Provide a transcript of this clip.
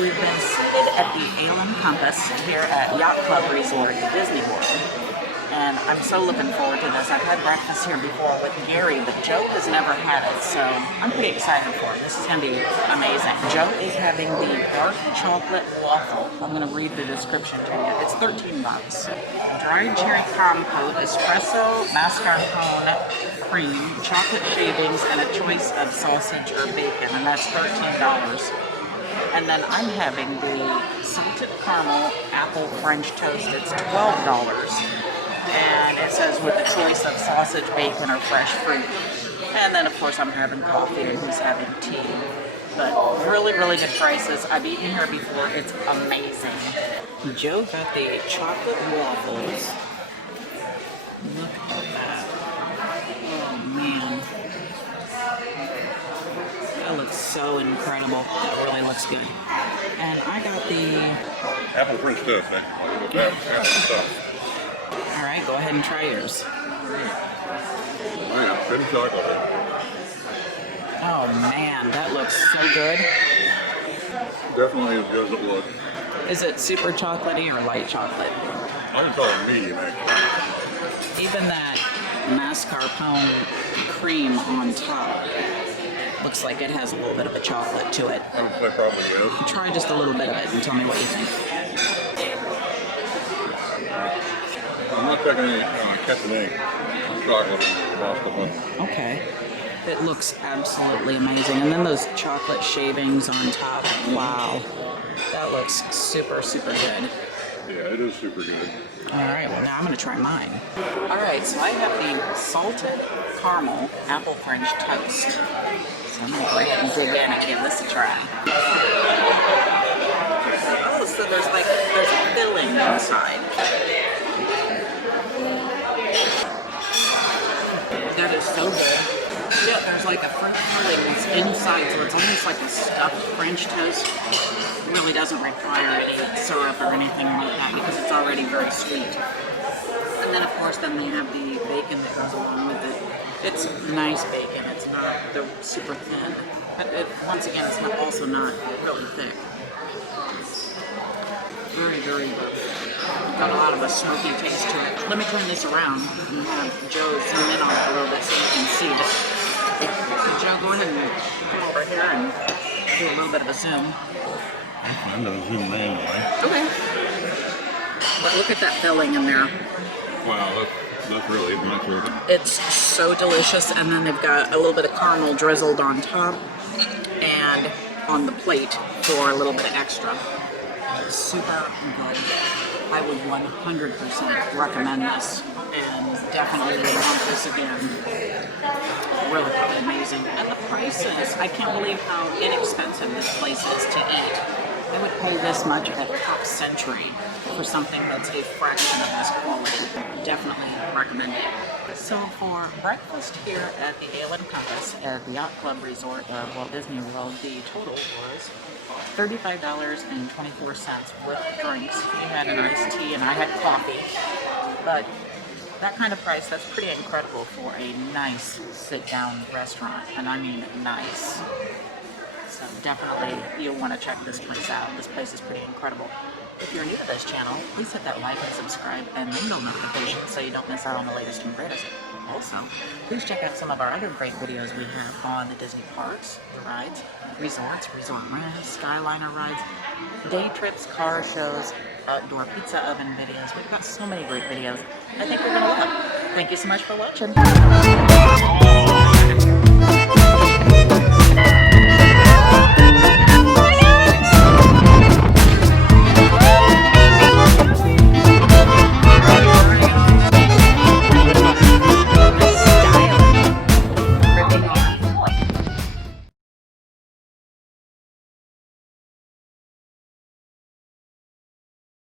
We've been seated at the Ale and Compass here at Yacht Club Resort at Disney World. And I'm so looking forward to this. I've had breakfast here before with Gary, but Joe has never had it, so I'm pretty excited for it. This is going to be amazing. Joe is having the dark chocolate waffle. I'm going to read the description to you. It's 13 bucks. Dried cherry compote, espresso, mascarpone, cream, chocolate shavings, and a choice of sausage or bacon, and that's $13. And then I'm having the salted caramel apple French toast. It's $12. And it says with a choice of sausage, bacon, or fresh fruit. And then of course I'm having coffee and he's having tea. But really, really good prices. I've eaten here before. It's amazing. Joe got the chocolate waffles. Look at that. Oh man. That looks so incredible. That really looks good. And I got the apple French toast, man. Yeah, apple stuff. All right, go ahead and try yours. Oh yeah, pretty chocolate. Oh man, that looks so good. Definitely as good as it looks. Is it super chocolatey or light chocolate? I can call it medium, actually. Even that mascarpone cream on top looks like it has a little bit of a chocolate to it. I would say probably is. Try just a little bit of it and tell me what you think. I'm not taking any caffeine chocolate frosting. Okay. It looks absolutely amazing. And then those chocolate shavings on top. Wow. That looks super, super good. Yeah, it is super good. Alright, well now I'm going to try mine. Alright, so I have the salted caramel apple French toast. So I'm going to go ahead and dig in and give this a try. Oh, so there's a filling inside. That is so good. Yeah, there's like a French filling that's inside, so it's almost like a stuffed French toast. It really doesn't require any syrup or anything like that because it's already very sweet. And then of course then they have the bacon that goes along with it. It's nice bacon, it's not the super thin. But once again, it's also not really thick. Very, very good. Got a lot of a smoky taste to it. Let me turn this around and have Joe zoom in on it a little bit so you can see it. So Joe, go ahead and come over here and do a little bit of a zoom. I'm going to zoom manually. Okay. But look at that filling in there. Wow, that's really nice. It's so delicious, and then they've got a little bit of caramel drizzled on top and on the plate for a little bit of extra. Super good. I would 100% recommend this, and definitely would want this again. Really, really amazing. And the prices, I can't believe how inexpensive this place is to eat. I would pay this much at Top Century for something that's a fraction of this quality. Definitely recommend it. So for breakfast here at the Ale and Compass at the Yacht Club Resort of Walt Disney World, the total was $35.24 with drinks. You had an iced tea and I had coffee. But that kind of price, that's pretty incredible for a nice sit-down restaurant. And I mean nice. So definitely you'll want to check this place out. This place is pretty incredible. If you're new to this channel, please hit that like and subscribe and ring bell notification so you don't miss out on the latest and greatest. Also, please check out some of our other great videos we have on the Disney parks, the rides, resorts, resort rents, Skyliner rides, day trips, car shows, outdoor pizza oven videos. We've got so many great videos I think you're going to love. Thank you so much for watching.